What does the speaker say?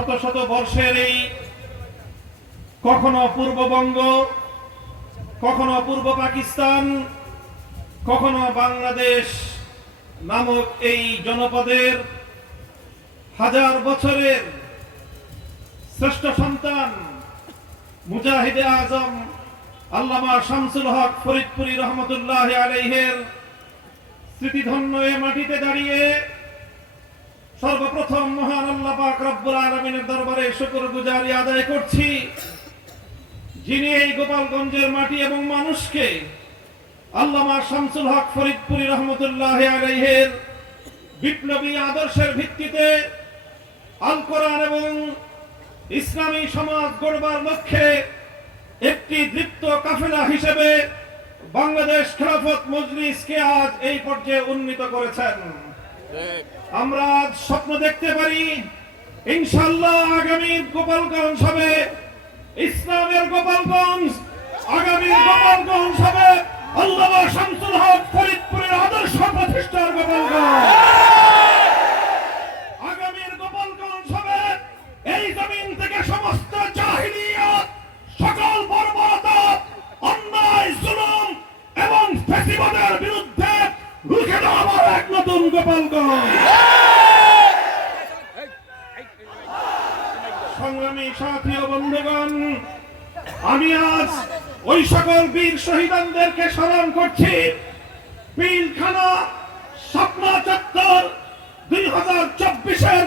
শত শত বর্ষের এই কখনো পূর্ববঙ্গ, কখনো পূর্ব পাকিস্তান, কখনো বাংলাদেশ নামক এই জনপদের হাজার বছরের শ্রেষ্ঠ সন্তান মুজাহিদে আজম আল্লামা শামসুল হক ফরিদপুরি রহমতুল্লাহ আলাইহের স্মৃতিধন্য এ মাটিতে দাঁড়িয়ে সর্বপ্রথম মহান আল্লাহ পাক রব্বুল আলমিনের দরবারে শুকর গুজারি আদায় করছি। যিনি এই গোপালগঞ্জের মাটি এবং মানুষকে আল্লামা শামসুল হক ফরিদপুরি রহমতুল্লাহ আলাইহের বিপ্লবী আদর্শের ভিত্তিতে আল কোরআন এবং ইসলামী সমাজ গড়বার লক্ষ্যে একটি দৃপ্ত কাফেলা হিসেবে বাংলাদেশ খেলাফত মজলিসকে আজ এই পর্যায়ে উন্নীত করেছেন। আমরা স্বপ্ন দেখতে পারি ইনশাল্লাহ আগামী গোপালগঞ্জ হবে, ইসলামের গোপালগঞ্জ, আগামী গোপালগঞ্জ হবে আল্লাহ শামসুল হক ফরিদপুরের আদর্শ প্রতিষ্ঠার গোপালগঞ্জ। আগামীর গোপালগঞ্জ হবে, এই জমিন থেকে সমস্ত জাহিলিয়াত, সকল বর্বরতা, অন্যায়, জুলুম এবং ফেসিবাদের বিরুদ্ধে নতুন গোপালগঞ্জ। সংগ্রামী সাথী বন্ধুগণ, আমি আজ ওই সকল বীর শহীদানদেরকে স্মরণ করছি। পিলখানা স্বপ্ন চত্বর দুই হাজার চব্বিশের